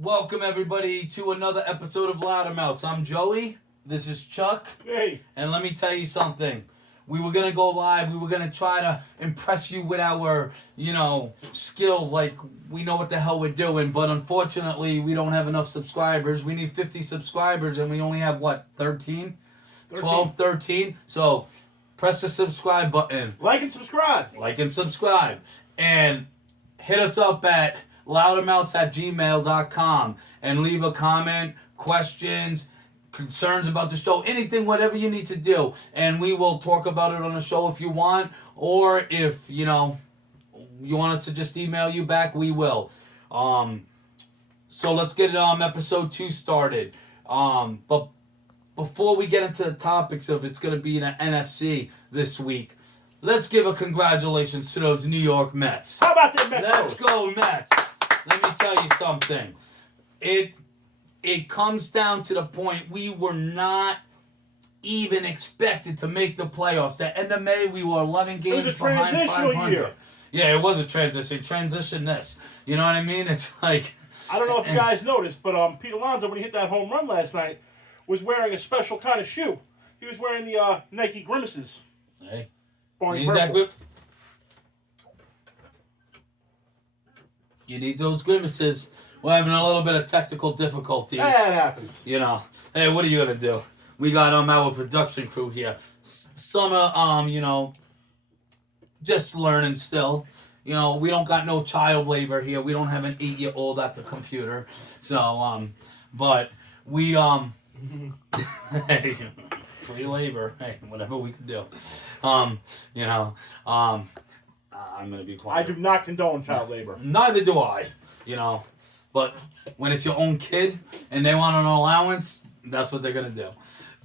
Welcome everybody to another episode of Loudermouths. I'm Joey. This is Chuck. Hey. And let me tell you something. We were gonna go live. We were gonna try to impress you with our, skills. Like we know what the hell we're doing. But unfortunately, we don't have enough subscribers. We need 50 subscribers, and we only have what, 13? 12, 13. So press the subscribe button. Like and subscribe. Like and subscribe. And hit us up at loudermouths@gmail.com and leave a comment, questions, concerns about the show, anything, whatever you need to do. And we will talk about it on the show if you want. Or if, you want us to just email you back, we will. So let's get episode 2 started. But before we get into the topics of it's going to be the NFC this week, let's give a congratulations to those New York Mets. How about that Mets? Let's go, Mets. Let me tell you something. It comes down to the point we were not even expected to make the playoffs. The end of May, we were 11 games behind 500. It was a transitional year. Yeah, it was a transition. Transition this. You know what I mean? It's like... I don't know if you guys noticed, but Pete Alonso, when he hit that home run last night, was wearing a special kind of shoe. He was wearing the Nike Grimaces. Hey. Boring You need that grip? You need those grimaces. We're having a little bit of technical difficulties. That happens. Hey, what are you gonna do? We got our production crew here. Some just learning still. We don't got no child labor here. We don't have an 8-year-old at the computer. So, but we hey, free labor. Hey, whatever we can do. I'm gonna be quiet. I do not condone child labor. Neither do I. But when it's your own kid and they want an allowance, that's what they're gonna do.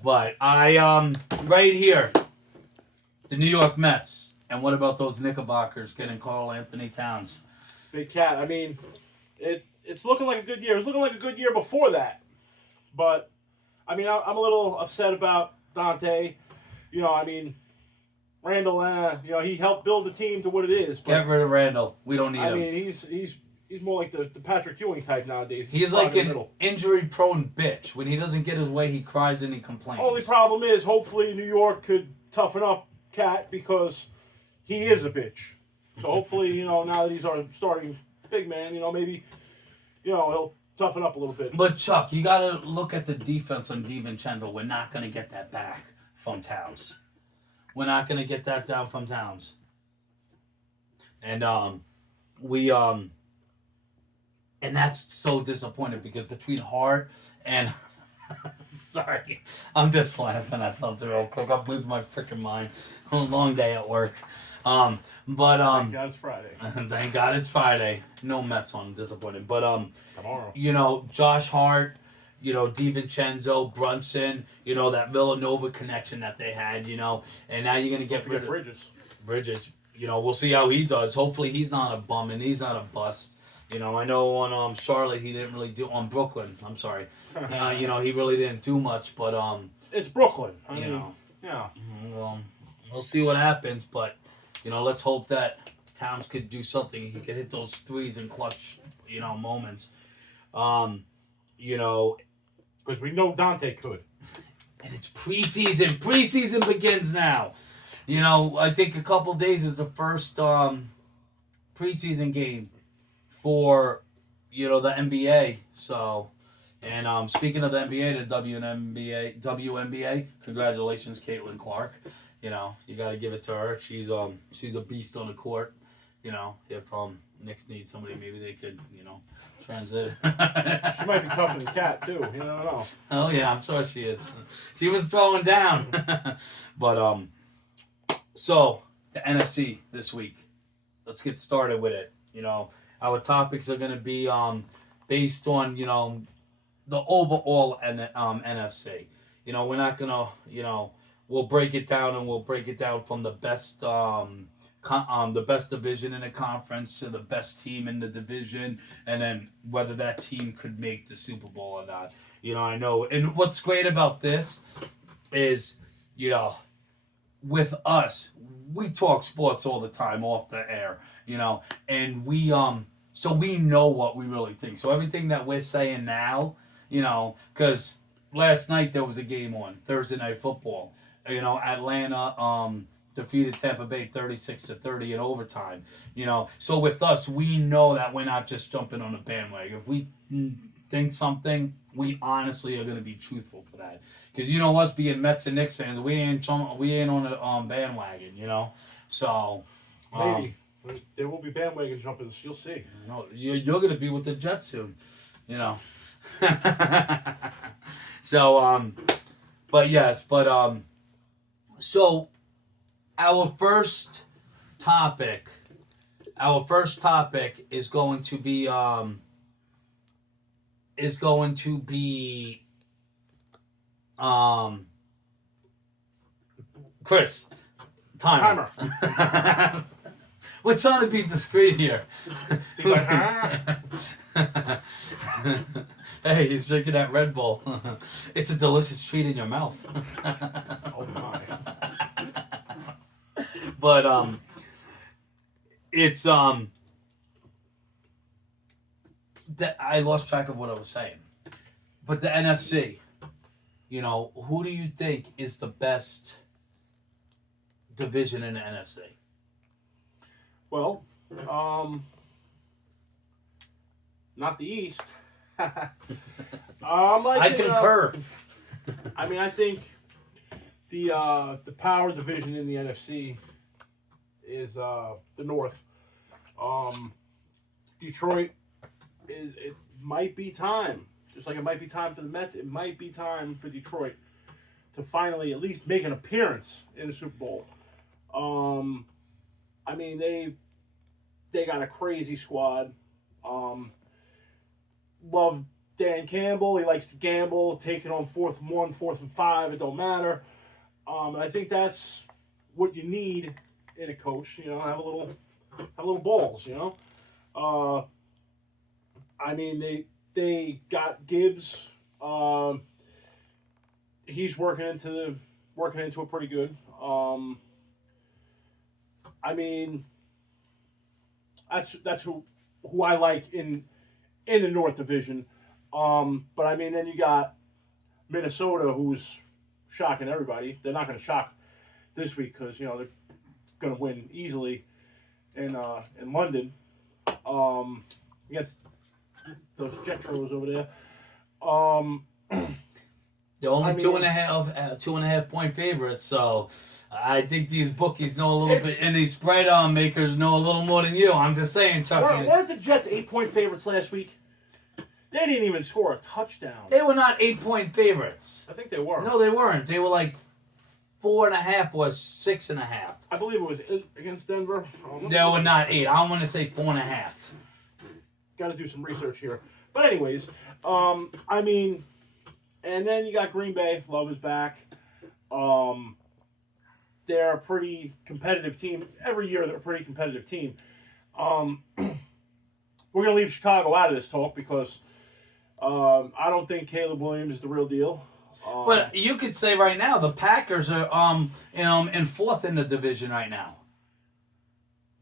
But right here, the New York Mets. And what about those Knickerbockers getting Karl Anthony Towns? Big Cat. I mean, it's looking like a good year. It was looking like a good year before that. But, I mean, I'm a little upset about Dante. Randall, he helped build the team to what it is. But, get rid of Randall. We don't need him. I mean, he's more like the Patrick Ewing type nowadays. He's like an injury-prone bitch. When he doesn't get his way, he cries and he complains. Only problem is, hopefully, New York could toughen up Cat because he is a bitch. So hopefully, now that he's our starting big man, maybe, he'll toughen up a little bit. But Chuck, you got to look at the defense on DiVincenzo. We're not going to get that back from Towns. We're not going to get that down from Towns. And and that's so disappointing because between Hart and sorry, I'm just laughing at something real quick. I'm losing my freaking mind. A long day at work. Thank God it's Friday. Thank God it's Friday. No Mets on, disappointed. But tomorrow. Josh Hart, DiVincenzo, Brunson, that Villanova connection that they had, and now you're gonna get rid of Bridges. We'll see how he does. Hopefully he's not a bum and he's not a bust. I know on Charlotte he didn't really do on Brooklyn. I'm sorry. He really didn't do much, but it's Brooklyn. Yeah. We'll see what happens, but let's hope that Towns could do something. He could hit those threes in clutch, moments. Because we know Dante could. And it's preseason. Preseason begins now. I think a couple days is the first preseason game for the NBA. So, and speaking of the NBA, the WNBA, congratulations, Caitlin Clark. You got to give it to her. She's a beast on the court. If Knicks need somebody, maybe they could transit. She might be tougher than Cat too. You don't know. Oh yeah, I'm sure she is. She was throwing down. But so the NFC this week. Let's get started with it. Our topics are going to be based on the overall NFC. We're not gonna we'll break it down and we'll break it down from the best the best division in the conference to the best team in the division, and then whether that team could make the Super Bowl or not. I know. And what's great about this is, with us, we talk sports all the time off the air, and we So we know what we really think. So everything that we're saying now, because last night there was a game on Thursday Night Football. Atlanta defeated Tampa Bay 36-30 in overtime. So with us, we know that we're not just jumping on a bandwagon. If we think something, we honestly are going to be truthful for that. Because us being Mets and Knicks fans, we ain't on a bandwagon. So Maybe there will be bandwagon jumpers. You'll see. You're going to be with the Jets soon. So so our first topic is going to be Chris, timer. We're trying to be discreet here. He's like, Hey, he's drinking that Red Bull. It's a delicious treat in your mouth. oh my. But it's I lost track of what I was saying. But the NFC, who do you think is the best division in the NFC? Well, not the East. I concur. I think the power division in the NFC is the North. Detroit it might be time, just like it might be time for the Mets. It might be time for Detroit to finally at least make an appearance in the Super Bowl. They got a crazy squad. Love Dan Campbell. He likes to gamble, taking on 4th and 1, 4th and 5. It don't matter. And I think that's what you need in a coach. Have a little balls. They got Gibbs. He's working into it pretty good. That's who I like in the North Division. But then you got Minnesota, who's shocking everybody. They're not going to shock this week because they're going to win easily in London against those Jetros over there. They're only 2.5 point favorites, so I think these bookies know a little bit, and these spread makers know a little more than you. I'm just saying, Chucky. Weren't the Jets 8-point favorites last week? They didn't even score a touchdown. They were not 8-point favorites. I think they were. No, they weren't. They were like 4.5 or 6.5. I believe it was 8 against Denver. They were not 8. I want to say 4.5. Got to do some research here. But anyways, and then you got Green Bay. Love is back. They're a pretty competitive team. Every year they're a pretty competitive team. We're going to leave Chicago out of this talk because I don't think Caleb Williams is the real deal. But you could say right now the Packers are in 4th in the division right now.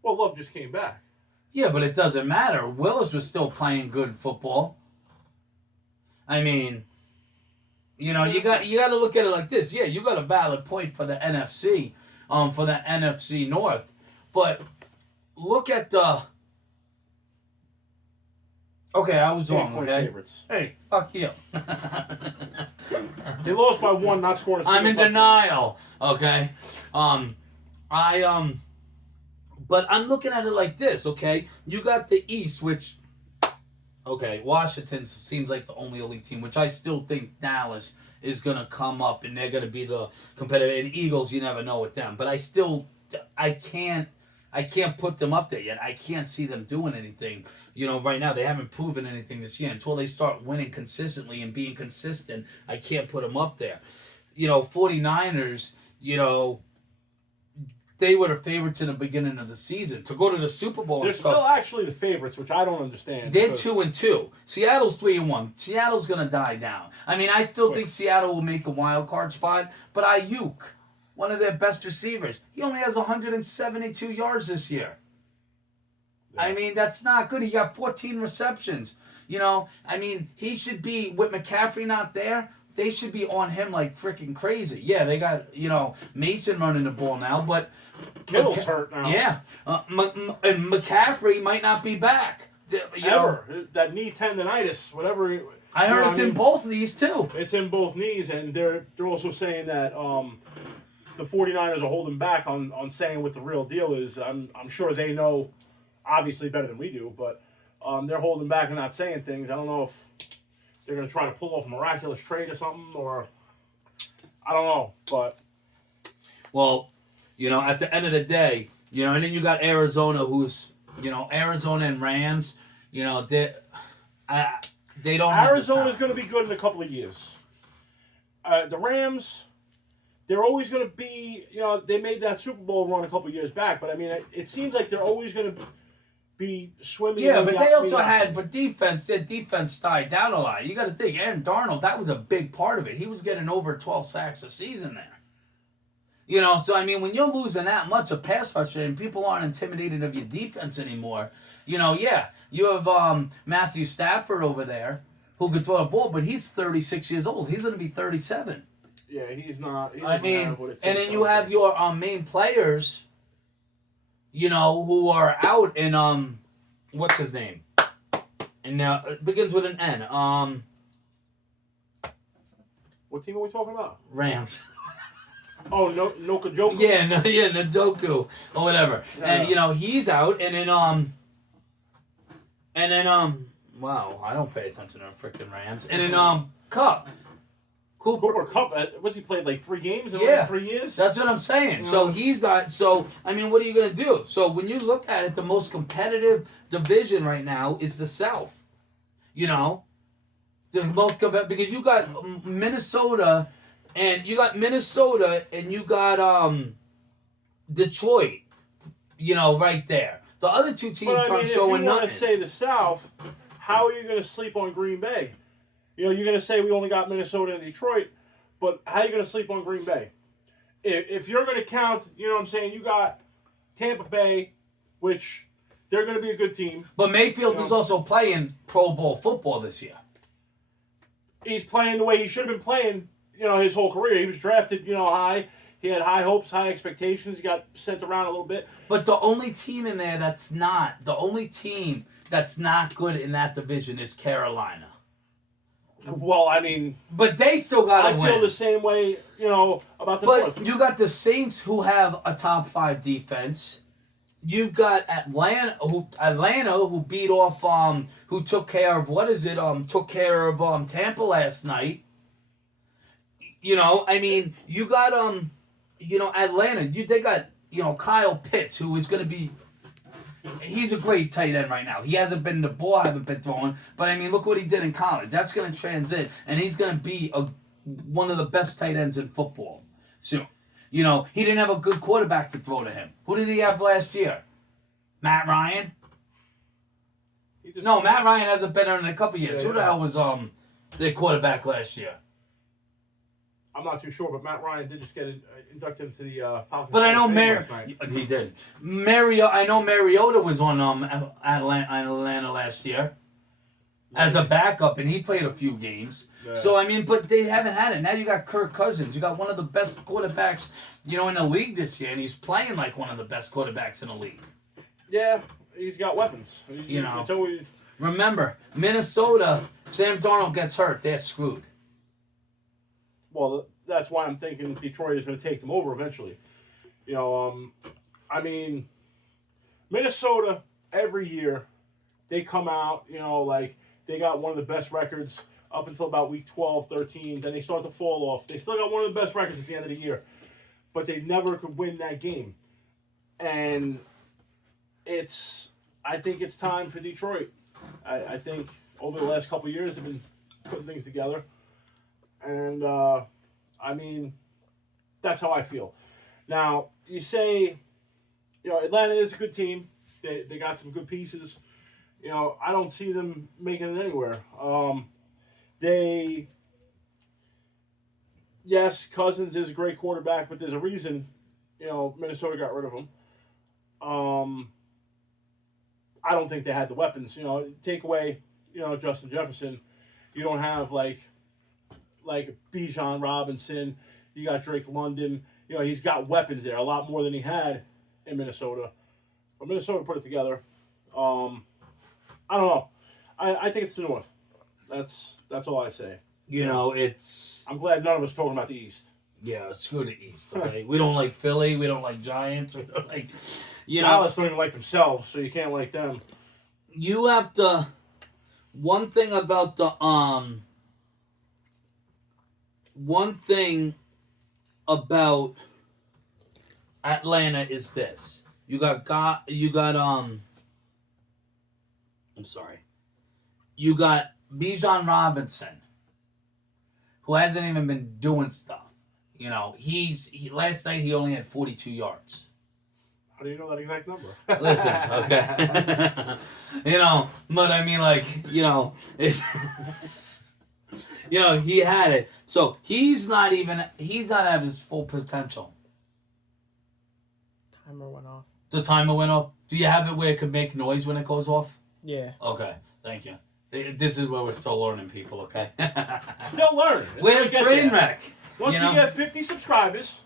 Well, Love just came back. Yeah, but it doesn't matter. Willis was still playing good football. You got to look at it like this. Yeah, you got a valid point for the NFC, for the NFC North, but look at the. Okay, I was wrong. Okay. Favorites. Hey, fuck you. They lost by 1, not scoring a single I'm in denial. Okay. But I'm looking at it like this. Okay, you got the East, which. Okay, Washington seems like the only elite team, which I still think Dallas is going to come up and they're going to be the competitive. And Eagles, you never know with them. But I can't put them up there yet. I can't see them doing anything. Right now they haven't proven anything this year. Until they start winning consistently and being consistent, I can't put them up there. 49ers, they were the favorites in the beginning of the season to go to the Super Bowl. They're still actually the favorites, which I don't understand. They're 2-2. Seattle's 3-1. Seattle's gonna die down. I still think Seattle will make a wild card spot, but Ayuk, one of their best receivers, he only has 172 yards this year. I mean, that's not good. He got 14 receptions. You know, I mean, he should be, with McCaffrey not there, they should be on him like freaking crazy. Yeah, they got, Mason running the ball now, but Kittle's hurt now. Yeah. And McCaffrey might not be back. Ever. That knee tendonitis, whatever. I heard it's in both of these too. It's in both knees, and they're also saying that the 49ers are holding back on saying what the real deal is. I'm sure they know, obviously, better than we do, but they're holding back and not saying things. I don't know if they're going to try to pull off a miraculous trade or something, or I don't know, but... Well, at the end of the day, and then you got Arizona, who's, Arizona and Rams, they don't. Arizona's going to be good in a couple of years. The Rams, they're always going to be, they made that Super Bowl run a couple of years back, but I mean, it seems like they're always going to be swimming. Yeah, but they also had, for defense, their defense died down a lot. You got to think, Aaron Darnold, that was a big part of it. He was getting over 12 sacks a season there. So I mean, when you're losing that much of pass rusher and people aren't intimidated of your defense anymore, you have Matthew Stafford over there who could throw a ball, but he's 36 years old. He's going to be 37. Yeah, he's not. And then you have your main players, who are out in what's his name? And now it begins with an N. What team are we talking about? Rams. Oh, Njoku? Yeah, Njoku or whatever. Yeah. And he's out, and then wow, I don't pay attention to the freaking Rams. And then Cooper Kupp, what's he played, like 3 games in 3 years? That's what I'm saying. So he's got, I mean, what are you going to do? So when you look at it, the most competitive division right now is the South. The most competitive, because you got Minnesota, and you got Detroit, right there. The other two teams aren't showing nothing. If you want to say the South, how are you going to sleep on Green Bay? You're going to say we only got Minnesota and Detroit, but how are you going to sleep on Green Bay? If you're going to count, what I'm saying, you got Tampa Bay, which they're going to be a good team. But Mayfield is also playing Pro Bowl football this year. He's playing the way he should have been playing, his whole career. He was drafted, high. He had high hopes, high expectations. He got sent around a little bit. But the only team in there that's not good in that division is Carolina. Well, I mean... But they still got to win. I feel the same way, about the North. But you got the Saints, who have a top 5 defense. You've got Atlanta, who beat off, who took care of, Tampa last night. I mean, you got, Atlanta. They got, Kyle Pitts, who is going to be... He's a great tight end right now. He hasn't been the ball, haven't been throwing, but I mean, look what he did in college. That's going to transit, and he's going to be one of the best tight ends in football. So, he didn't have a good quarterback to throw to him. Who did he have last year? Matt Ryan? No, Matt Ryan hasn't been there in a couple years. Who the hell was their quarterback last year? I'm not too sure, but Matt Ryan did just get inducted into the Falcons. But I know he did. I know Mariota was on Atlanta last year as a backup, and he played a few games. Yeah. So I mean, but they haven't had it. Now you got Kirk Cousins. You got one of the best quarterbacks, in the league this year, and he's playing like one of the best quarterbacks in the league. Yeah, he's got weapons. It's always... Remember, Minnesota. Sam Darnold gets hurt, they're screwed. Well, that's why I'm thinking Detroit is going to take them over eventually. I mean, Minnesota, every year, they come out, like they got one of the best records up until about week 12, 13. Then they start to fall off. They still got one of the best records at the end of the year. But they never could win that game. And I think it's time for Detroit. I think over the last couple of years, they've been putting things together. And, I mean, that's how I feel. Now, you say, Atlanta is a good team. They got some good pieces. I don't see them making it anywhere. Yes, Cousins is a great quarterback, but there's a reason, Minnesota got rid of him. I don't think they had the weapons. Take away, Justin Jefferson, you don't have like Bijan Robinson. You got Drake London. He's got weapons there, a lot more than he had in Minnesota. But Minnesota put it together. I don't know. I think it's the North. That's all I say. It's. I'm glad none of us talking about the East. Yeah, screw the East. Okay, we don't like Philly. We don't like Giants. We don't like. Dallas don't even like themselves, so you can't like them. You have to. One thing about the One thing about Atlanta is this: I'm sorry. You got Bijan Robinson, who hasn't even been doing stuff. Last night he only had 42 yards. How do you know that exact number? Listen, okay. But I mean, it's, he had it. So he's not at his full potential. Timer went off. The timer went off. Do you have it where it could make noise when it goes off? Yeah. Okay, thank you. This is where we're still learning, people, okay? Still learning. We're a train wreck. Once we get 50 subscribers,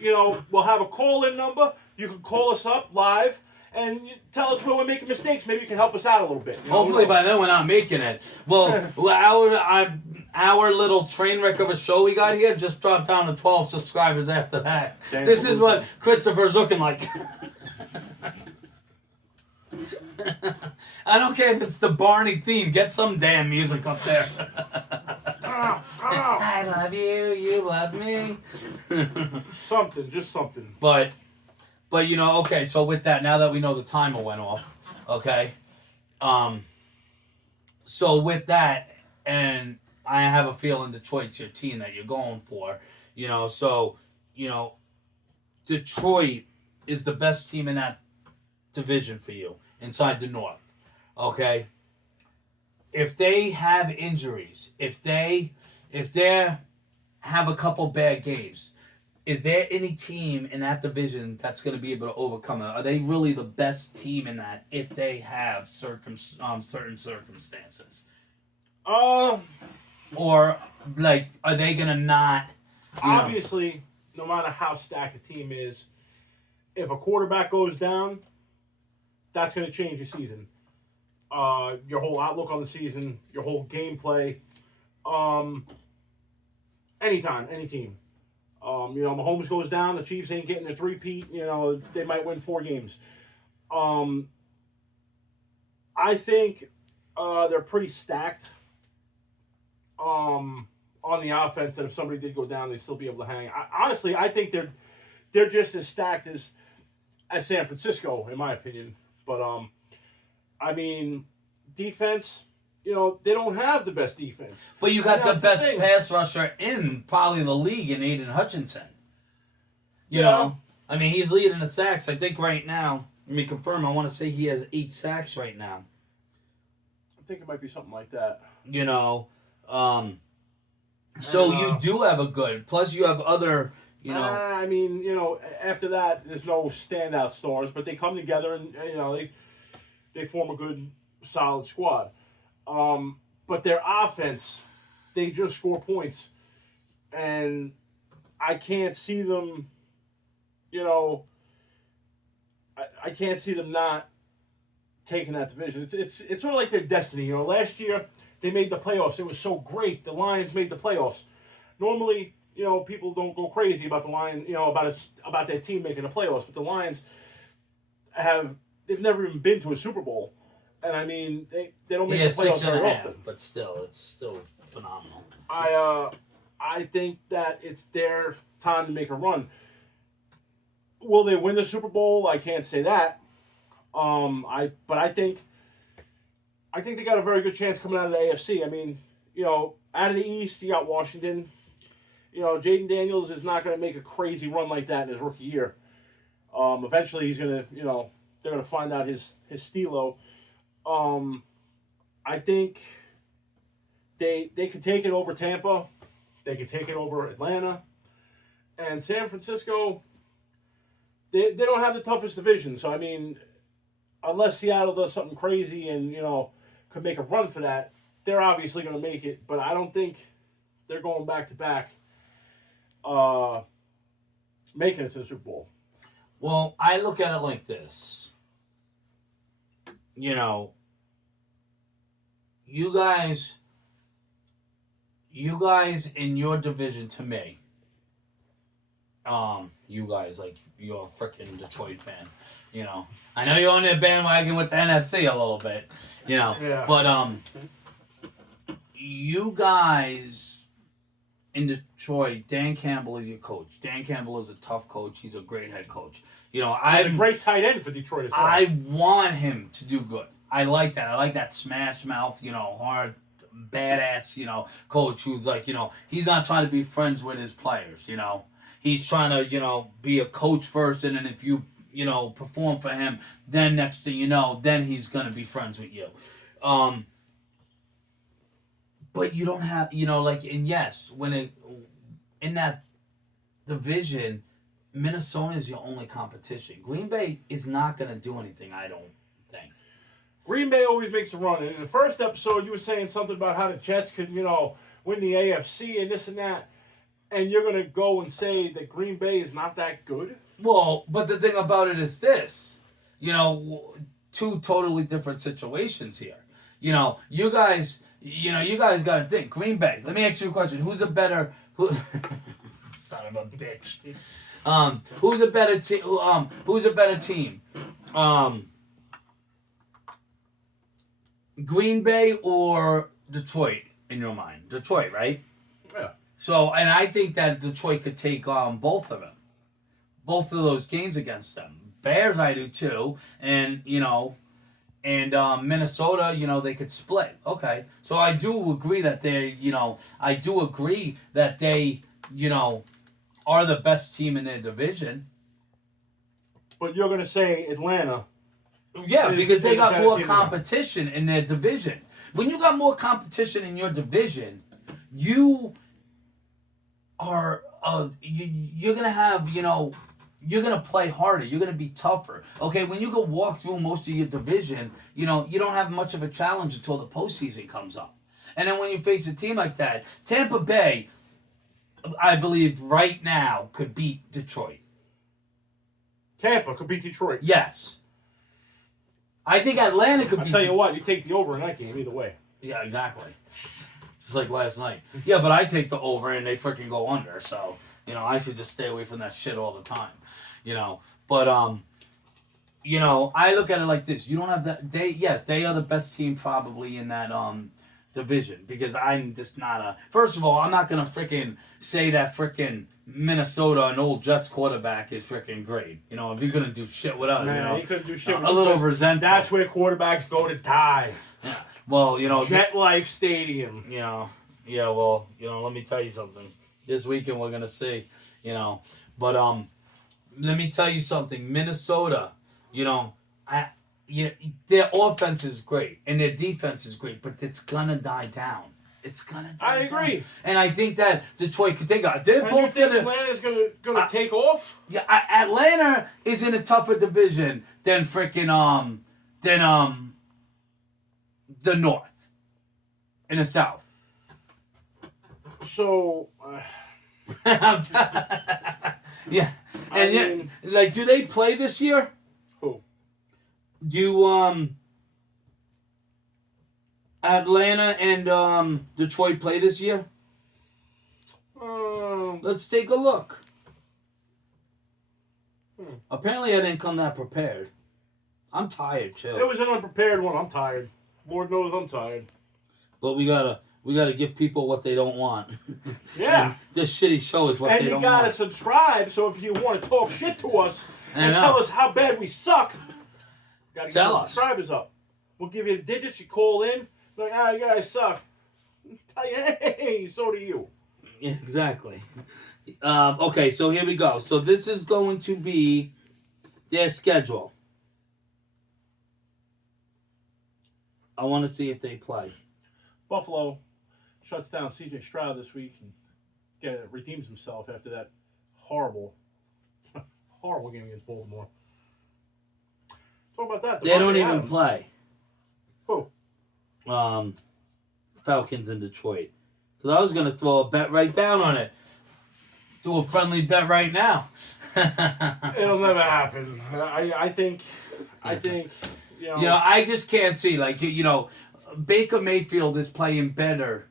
we'll have a call-in number. You can call us up live and tell us where we're making mistakes. Maybe you can help us out a little bit. Hopefully by then we're not making it. Well, our little train wreck of a show we got here just dropped down to 12 subscribers after that. This is what Christopher's looking like. I don't care if it's the Barney theme. Get some damn music up there. Come on. I love you. You love me. Just something. But okay. So with that, now that we know the timer went off, okay. So with that, and I have a feeling Detroit's your team that you're going for. Detroit is the best team in that division for you inside the North. Okay. If they have injuries, if they have a couple bad games, is there any team in that division that's going to be able to overcome it? Are they really the best team in that if they have certain circumstances? Or are they going to not? Obviously, no matter how stacked a team is, if a quarterback goes down, that's going to change your season. Your whole outlook on the season, your whole gameplay. Anytime, any team. Mahomes goes down, the Chiefs ain't getting a three-peat. They might win 4 games. I think they're pretty stacked on the offense that if somebody did go down, they'd still be able to hang. Honestly, I think they're just as stacked as San Francisco, in my opinion. But, defense, they don't have the best defense. But you got the best pass rusher in probably the league in Aiden Hutchinson. You know? He's leading the sacks. I think right now, let me confirm, I want to say he has 8 sacks right now. I think it might be something like that. So you do have a good, plus you have other, after that, there's no standout stars, but they come together and, they form a good, solid squad. But their offense, they just score points. And I can't see them, I can't see them not taking that division. It's sort of like their destiny. Last year they made the playoffs. It was so great. The Lions made the playoffs. Normally, people don't go crazy about the Lions, about their team making the playoffs. But the Lions they've never even been to a Super Bowl. And they don't make the playoffs very often. But still, it's still phenomenal. I think that it's their time to make a run. Will they win the Super Bowl? I can't say that. But I think they got a very good chance coming out of the AFC. Out of the East, you got Washington. Jaden Daniels is not going to make a crazy run like that in his rookie year. Eventually, he's going to, they're going to find out his stilo. I think they could take it over Tampa. They could take it over Atlanta. And San Francisco, they don't have the toughest division. So, unless Seattle does something crazy and could make a run for that, they're obviously going to make it. But I don't think they're going back to back, making it to the Super Bowl. Well, I look at it like this. You guys in your division, to me, you guys, like, you're a freaking Detroit fan. I know you're on the bandwagon with the NFC a little bit, Yeah. but you guys in Detroit, Dan Campbell is your coach. Dan Campbell is a tough coach. He's a great head coach. He's a great tight end for Detroit as well. I want him to do good. I like that. I like that smash mouth, hard, badass, coach who's like, he's not trying to be friends with his players, He's trying to, be a coach first, and then if you, perform for him, then next thing you know, then he's going to be friends with you. But you don't have, and yes, in that division, Minnesota is your only competition. Green Bay is not going to do anything, I don't think. Green Bay always makes a run. And in the first episode, you were saying something about how the Jets could, win the AFC and this and that. And you're going to go and say that Green Bay is not that good? Well, but the thing about it is this. Two totally different situations here. You guys got to think. Green Bay. Let me ask you a question. Who's a better... Son of a bitch. Who's a better team? Who's a better team? Green Bay or Detroit in your mind? Detroit, right? Yeah. So, and I think that Detroit could take both of them, both of those games against them. Bears, I do too, and Minnesota, they could split. Okay, so I do agree that they, are the best team in their division. But you're going to say Atlanta. Yeah, because they got more competition in their division. When you got more competition in your division, you are you're gonna have you're gonna play harder. You're gonna be tougher. Okay, when you go walk through most of your division, you don't have much of a challenge until the postseason comes up. And then when you face a team like that, Tampa Bay, I believe right now could beat Detroit. Tampa could beat Detroit. Yes. I think Atlanta could beat I'll tell you what, you take the over in that game either way. Yeah, exactly. Just like last night. Yeah, but I take the over and they freaking go under. So, I should just stay away from that shit all the time. But, I look at it like this. You don't have that. They are the best team probably in that division. Because I'm just not a... First of all, I'm not going to freaking say that freaking Minnesota, an old Jets quarterback, is freaking great. If you're going to do shit with us, he couldn't do shit with a little resentful. That's where quarterbacks go to die. Yeah. Well, Jet Life Stadium. Let me tell you something. This weekend we're gonna see, But let me tell you something. Minnesota, their offense is great and their defense is great, but it's gonna die down. It's gonna die I agree. down. And I think that Detroit could take out. And you think Atlanta's gonna take off? Yeah, Atlanta is in a tougher division than freaking the North and the South. So, yeah, and do they play this year? Who? Do Atlanta and Detroit play this year? Let's take a look. Apparently, I didn't come that prepared. I'm tired, too. It was an unprepared one. I'm tired. Lord knows I'm tired. But we gotta give people what they don't want. Yeah. And this shitty show is what they don't want. And you gotta subscribe, so if you want to talk shit to us and tell us how bad we suck, you gotta get the subscribers up. We'll give you the digits, you call in, like, you guys suck. Tell you, hey, so do you. Yeah, exactly. Okay, so here we go. So this is going to be their schedule. I want to see if they play. Buffalo shuts down C.J. Stroud this week and redeems himself after that horrible game against Baltimore. Talk about that. They don't Devontae even Adams. play. Who? Falcons in Detroit. Because I was going to throw a bet right down on it. Do a friendly bet right now. It'll never happen. I think, you know. I just can't see. Like, Baker Mayfield is playing better.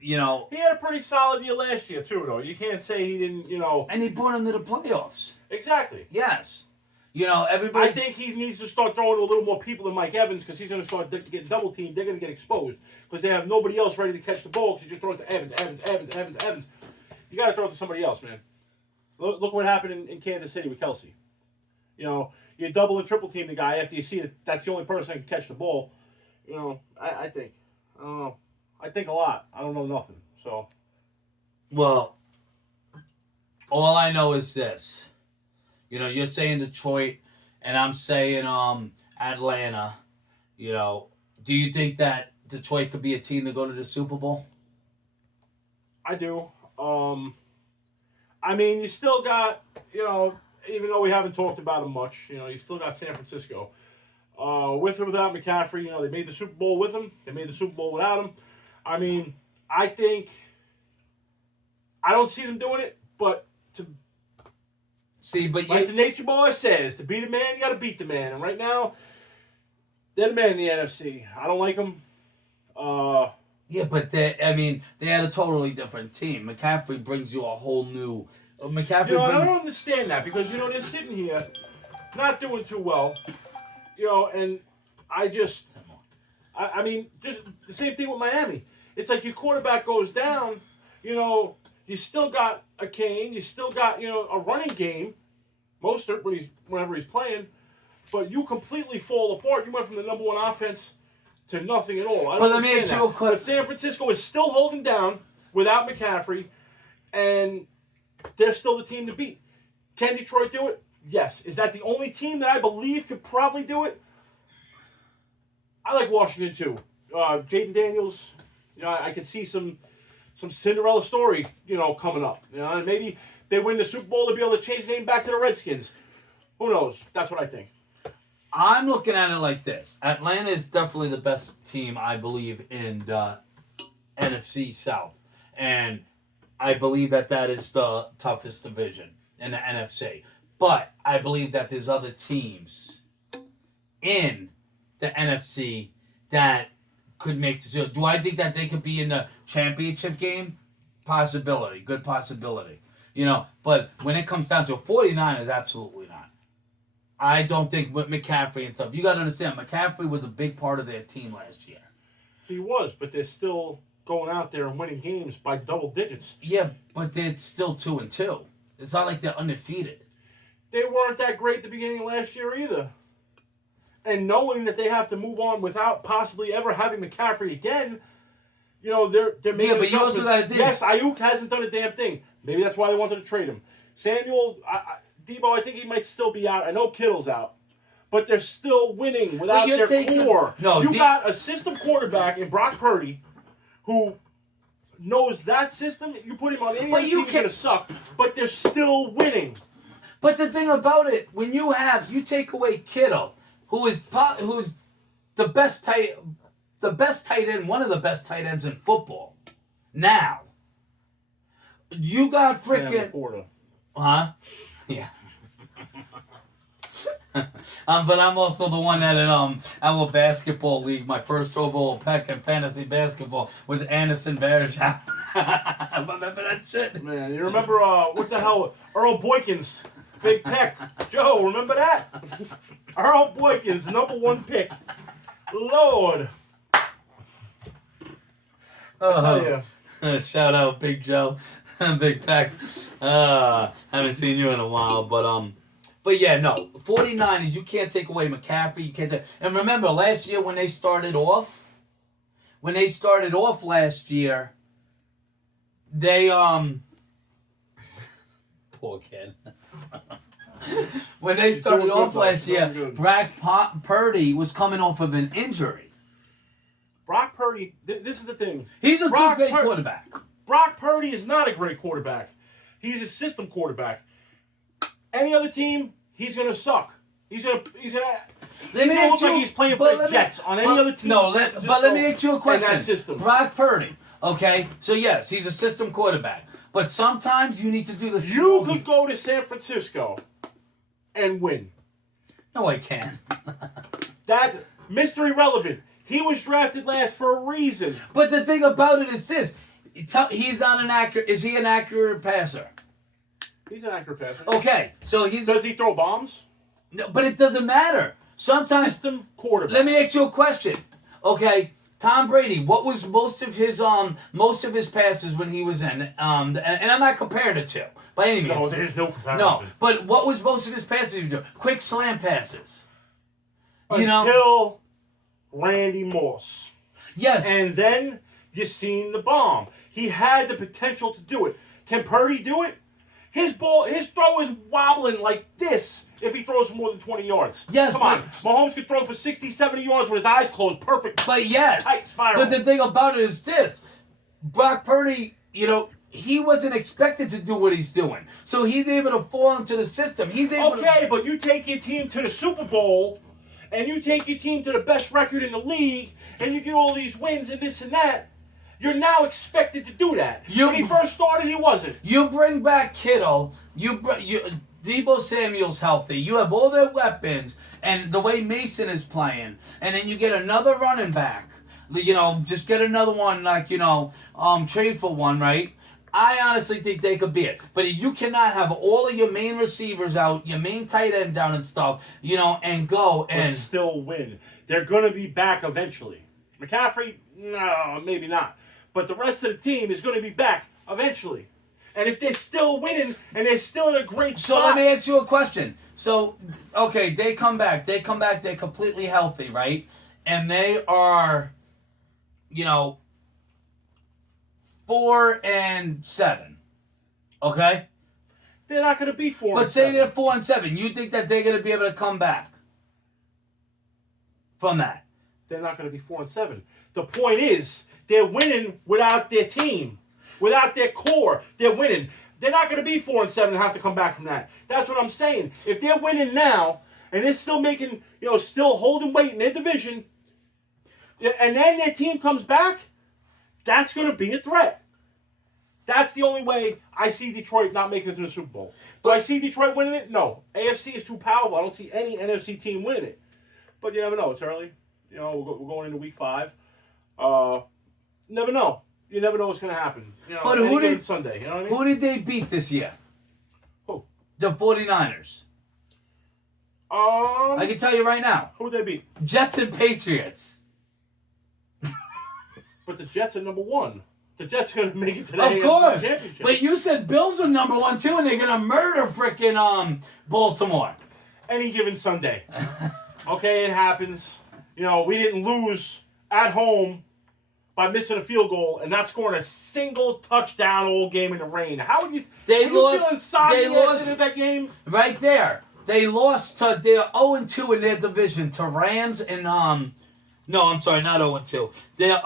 He had a pretty solid year last year, too, though. You can't say he didn't, And he brought him to the playoffs. Exactly. Yes. Everybody. I think he needs to start throwing to a little more people than Mike Evans because he's going to start getting double teamed. They're going to get exposed because they have nobody else ready to catch the ball because you just throw it to Evans. You got to throw it to somebody else, man. Look what happened in Kansas City with Kelsey. You double and triple team the guy after you see that that's the only person that can catch the ball. I think. I don't know. I think a lot. I don't know nothing. So. Well, all I know is this. You're saying Detroit, and I'm saying Atlanta. Do you think that Detroit could be a team to go to the Super Bowl? I do. You still got, even though we haven't talked about them much, you still got San Francisco. With or without McCaffrey, they made the Super Bowl with him. They made the Super Bowl without him. I think, I don't see them doing it, but like the Nature Boy says, to be the man, you got to beat the man. And right now, they're the man in the NFC. I don't like them. Yeah, but they had a totally different team. McCaffrey brings you a whole new. I don't understand that because they're sitting here, not doing too well. And just the same thing with Miami. It's like your quarterback goes down. You still got a Kane. You still got a running game. Mostert whenever he's playing, but you completely fall apart. You went from the number one offense to nothing at all. Let me ask you a question. But San Francisco is still holding down without McCaffrey, and they're still the team to beat. Can Detroit do it? Yes. Is that the only team that I believe could probably do it? I like Washington too. Jaden Daniels. I could see some Cinderella story, coming up. And maybe they win the Super Bowl, they'll be able to change the name back to the Redskins. Who knows? That's what I think. I'm looking at it like this. Atlanta is definitely the best team, I believe, in the NFC South. And I believe that is the toughest division in the NFC. But I believe that there's other teams in the NFC that could make the. Do I think that they could be in the championship game? Possibility. Good possibility. But when it comes down to 49ers, absolutely not. I don't think with McCaffrey and stuff. You got to understand, McCaffrey was a big part of their team last year. He was, but they're still going out there and winning games by double digits. Yeah, but they're still 2-2. It's not like they're undefeated. They weren't that great at the beginning of last year either. And knowing that they have to move on without possibly ever having McCaffrey again, they're making but you also got to think. Yes, Ayuk hasn't done a damn thing. Maybe that's why they wanted to trade him. Samuel, Debo, I think he might still be out. I know Kittle's out. But they're still winning without their core. No, you got a system quarterback in Brock Purdy who knows that system. You put him on any other team, he's going to suck. But they're still winning. But the thing about it, when you take away Kittle, who's the best tight end, one of the best tight ends in football. Now, you got freaking, huh? Yeah. But I'm also the one that in our basketball league, my first overall pick in fantasy basketball was Anderson Varejao. Remember that shit? Man, you remember what the hell? Earl Boykins, big pick. Joe, remember that? Earl Boykins, number one pick. Lord. I tell you. Shout out Big Joe, Big Peck. Haven't seen you in a while, but yeah, no. 49ers, you can't take away McCaffrey. You can't. And remember, last year when they started off last year, they poor kid. When they started off last year, Brock Purdy was coming off of an injury. Brock Purdy, this is the thing. He's a great quarterback. Brock Purdy is not a great quarterback. He's a system quarterback. Any other team, he's going to suck. He's gonna Let me It looks ask like you- he's playing but for the let me- Jets on any but- other team. No, in San but Francisco let me ask you a question. in that system. Brock Purdy, okay? So yes, he's a system quarterback, but sometimes you need to do the. You could go to San Francisco and win. No, I can. That's Mr. Irrelevant. He was drafted last for a reason. But the thing about it is this: he's not an accurate. Is he an accurate passer? He's an accurate passer. Okay, so he's. Does he throw bombs? No, but it doesn't matter. Sometimes. System quarterback. Let me ask you a question. Okay, Tom Brady. What was most of his passes when he was in? And I'm not comparing the two by any means. No, there's no comparison. No, but what was most of his passes? He do? Quick slam passes. You know. Until Randy Moss. Yes. And then you seen the bomb. He had the potential to do it. Can Purdy do it? His throw is wobbling like this if he throws for more than 20 yards. Yes, Come on. Mahomes could throw for 60, 70 yards with his eyes closed. Perfect. But yes. Tight spiral. But the thing about it is this. Brock Purdy, he wasn't expected to do what he's doing. So he's able to fall into the system. He's able Okay, but you take your team to the Super Bowl, and you take your team to the best record in the league, and you get all these wins and this and that. You're now expected to do that. When he first started, he wasn't. You bring back Kittle. Debo Samuel's healthy. You have all their weapons, and the way Mason is playing, and then you get another running back. Just get another one, trade for one, right? I honestly think they could be it. But you cannot have all of your main receivers out, your main tight end down and stuff, and go and But still win. They're going to be back eventually. McCaffrey, no, maybe not. But the rest of the team is going to be back eventually. And if they're still winning and they're still in a great So spot. let me ask you a question. So, okay, they come back. They're completely healthy, right? And they are, 4-7. Okay? They're not going to be 4-7. But say they're 4-7. You think that they're going to be able to come back from that? They're not going to be 4-7. The point is, they're winning without their team, without their core. They're winning. They're not going to be 4-7 and have to come back from that. That's what I'm saying. If they're winning now and they're still making, still holding weight in their division, and then their team comes back, that's going to be a threat. That's the only way I see Detroit not making it to the Super Bowl. Do I see Detroit winning it? No. AFC is too powerful. I don't see any NFC team winning it. But you never know. It's early. We're going into week 5. Never know. You never know what's going to happen. But who did Sunday? You know what I mean? Who did they beat this year? Who? The 49ers. I can tell you right now. Who they beat? Jets and Patriots. But the Jets are number 1. The Jets are going to make it to the Of AFC course. Championship. But you said Bills are number 1 too, and they're gonna murder frickin' Baltimore. Any given Sunday. Okay, it happens. We didn't lose at home by missing a field goal and not scoring a single touchdown all game in the rain. How would you? They were lost. You feeling sorry They lost at that game. right there. They lost to. They're 0-2 in their division to Rams and No, I'm sorry, not 0-2. They're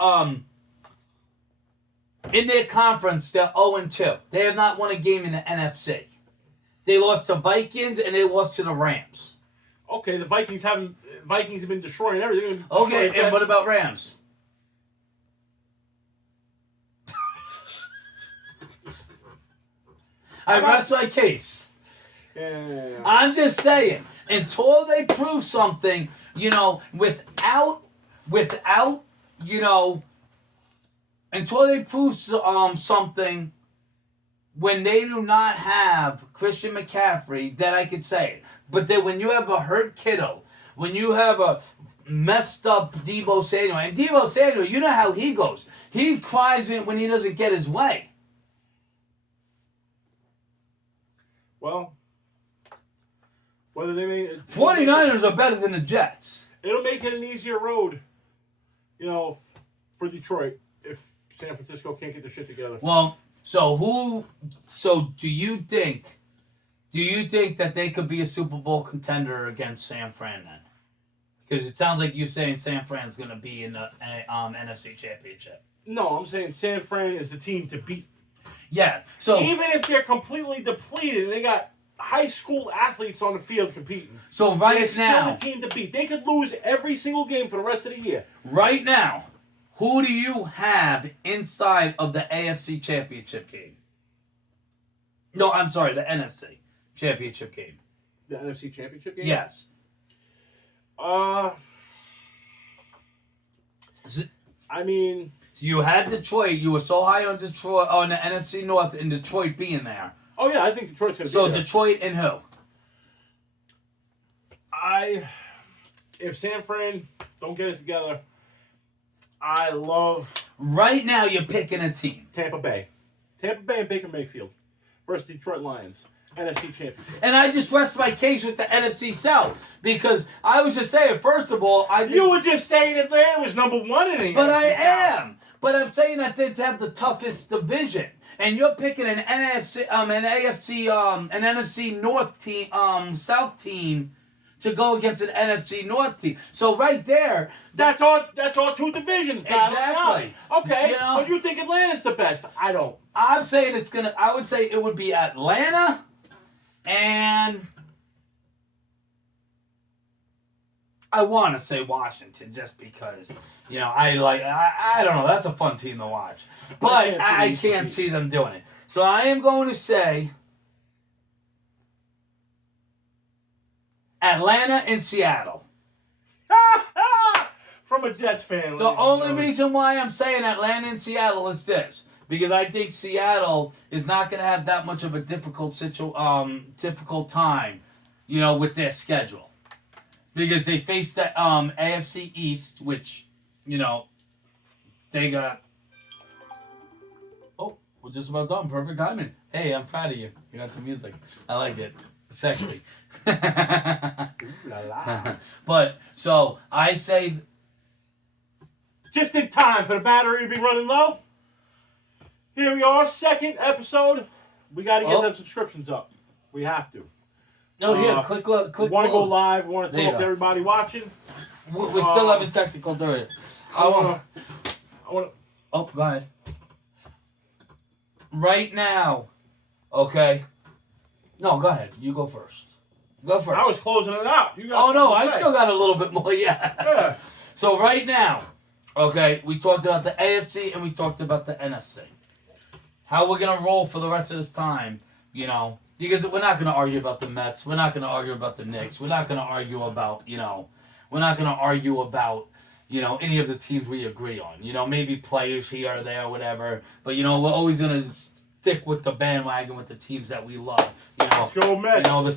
in their conference. They're 0-2. They have not won a game in the NFC. They lost to Vikings and they lost to the Rams. Okay, the Vikings have been destroying everything. Okay, and what about Rams? I rest my case. Yeah. I'm just saying, until they prove something, without, until they prove something, when they do not have Christian McCaffrey, then I could say it. But then when you have a hurt Kittle, when you have a messed up Debo Samuel, and Debo Samuel, you know how he goes. He cries when he doesn't get his way. Well, whether they may 49ers are better than the Jets. It'll make it an easier road, for Detroit if San Francisco can't get their shit together. Well, so do you think that they could be a Super Bowl contender against San Fran then? Because it sounds like you're saying San Fran's going to be in the NFC Championship. No, I'm saying San Fran is the team to beat. Yeah. So even if they're completely depleted and they got high school athletes on the field competing. So right They're still now, the team to beat. They could lose every single game for the rest of the year. right now, who do you have inside of the AFC Championship game? No, I'm sorry, the NFC Championship game. The NFC Championship game? Yes. I mean, You had Detroit. You were so high on Detroit, on the NFC North, and Detroit being there. oh yeah, I think Detroit's going to be So there. Detroit and who? If San Fran don't get it together, I love Right now, you're picking a team. Tampa Bay. Tampa Bay and Baker Mayfield versus Detroit Lions. NFC Championship. And I just rest my case with the NFC South because I was just saying, first of all, You were just saying Atlanta was number one in the But I NFC South. am. But I'm saying that they have the toughest division, and you're picking an NFC North team, South team, to go against an NFC North team. So right there, That's our two divisions. Exactly. Okay, You know? but you think Atlanta's the best? I don't. I'm saying it's gonna. I would say it would be Atlanta, and I want to say Washington just because I don't know. That's a fun team to watch, but I can't see them doing it. So I am going to say Atlanta and Seattle. From a Jets fan. The only reason why I'm saying Atlanta and Seattle is this. Because I think Seattle is not going to have that much of a difficult time, with their schedule. Because they face the AFC East, which, they got... Oh, we're just about done. Perfect timing. Hey, I'm proud of you. You got the music. I like it. Sexy. But, so, I say... Just in time for the battery to be running low. Here we are, second episode. We got to get them subscriptions up. We have to. No, here, click. Want to go live? Want to talk to everybody watching? We're still having technical difficulty. I want to. Oh, go ahead. Right now, okay. No, go ahead. You go first. Go first. I was closing it out. You got. Oh no, I still got a little bit more. Yeah. So right now, okay, we talked about the AFC and we talked about the NFC. How we're gonna roll for the rest of this time, because we're not gonna argue about the Mets, we're not gonna argue about the Knicks, we're not gonna argue about, any of the teams we agree on. Maybe players here or there, whatever. But we're always gonna stick with the bandwagon with the teams that we love. Let's go Mets. We're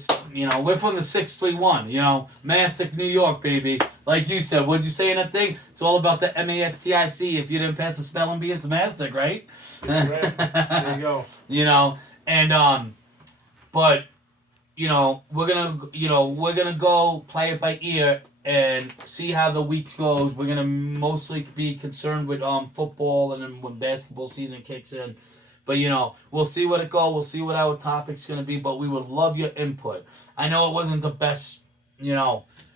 from the 631. Mastic, New York, baby. Like you said, what'd you say in that thing? It's all about the MASTIC. If you didn't pass the spelling bee, it's Mastic, right? There you go. But we're gonna go play it by ear and see how the week goes. We're gonna mostly be concerned with football and then when basketball season kicks in. But we'll see what it goes. We'll see what our topic's gonna be. But we would love your input. I know it wasn't the best,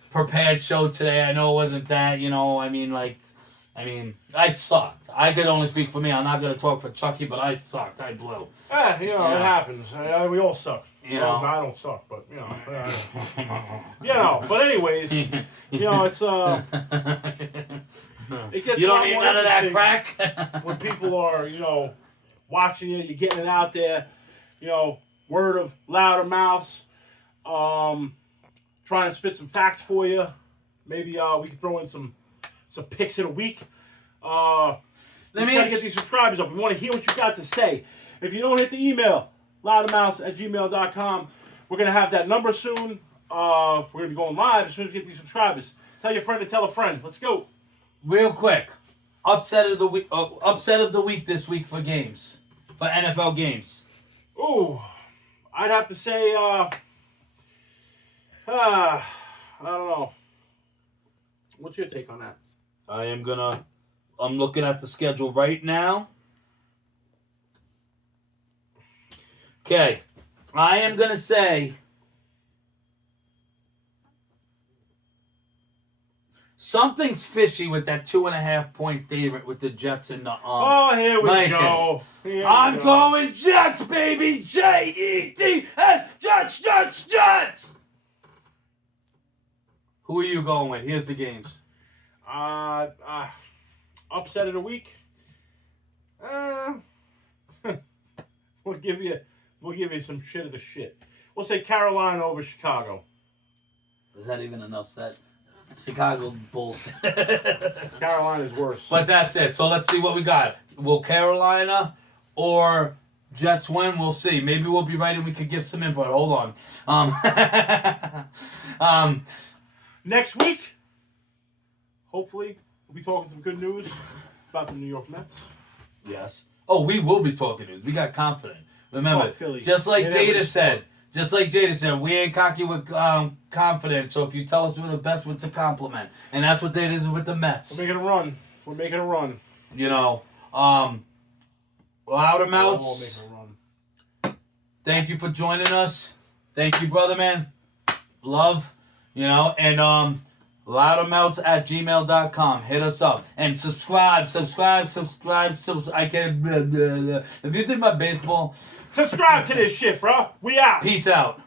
prepared show today. I know it wasn't that. I sucked. I could only speak for me. I'm not gonna talk for Chucky, but I sucked. I blew. It happens. We all suck. I don't suck, but But anyways, it's it gets you a don't lot need more none of that interesting crack. when people are watching you, you're getting it out there, word of louder mouths, trying to spit some facts for you. Maybe we can throw in some picks of the week. We got to get these subscribers up. We want to hear what you got to say. If you don't hit the email, loudermouths@gmail.com. We're going to have that number soon. We're going to be going live as soon as we get these subscribers. Tell your friend to tell a friend. Let's go. Real quick, upset of the week. Upset of the week this week for games, for NFL games. Ooh, I'd have to say, I don't know. What's your take on that? I'm looking at the schedule right now. Okay, I am gonna say Something's fishy with that 2.5-point favorite with the Jets and the Oh, here we Lincoln. go. Here I'm we go. going Jets, baby. Jets, Jets, Jets, Jets. Who are you going with? Here's the games. Upset of the week. We'll give you some shit of the shit. We'll say Carolina over Chicago. Is that even an upset? Chicago Bulls. Carolina's worse. But that's it. So let's see what we got. Will Carolina or Jets win? We'll see. Maybe we'll be right and we could give some input. Hold on. Next week, hopefully, we'll be talking some good news about the New York Mets. Yes. Oh, we will be talking news. We got confident. Remember, Philly. just like They never Jada said, we ain't cocky with confident. So if you tell us we're the best, it's a compliment. And that's what it is with the Mets. We're making a run. You know, Loudmouths. We're all making a run. Thank you for joining us. Thank you, brother, man. Love, you know, and loudmouths@gmail.com. Hit us up and subscribe. I can't. If you think about baseball, Subscribe to this shit, bro. We out. peace out.